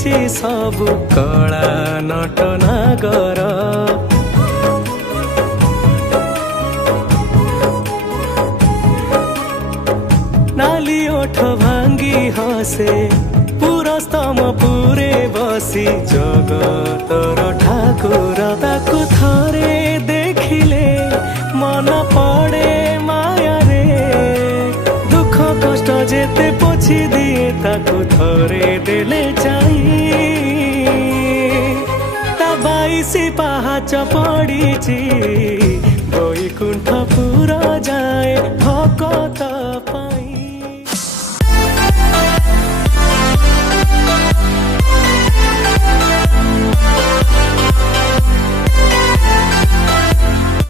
पड़िछि सबु कला नट नागर। नाली ओठ भांगी हसे पुरस्तम पुरे बसी जगतर ठाकुर ताकु थरे देखिले मन पड़े माया रे। दुख कष्ट जेते पोछि दिए ताकु थरे देले चाही। ता 22 पाहाच पड़िछि बैकुंठपुर जाए भकत पाई।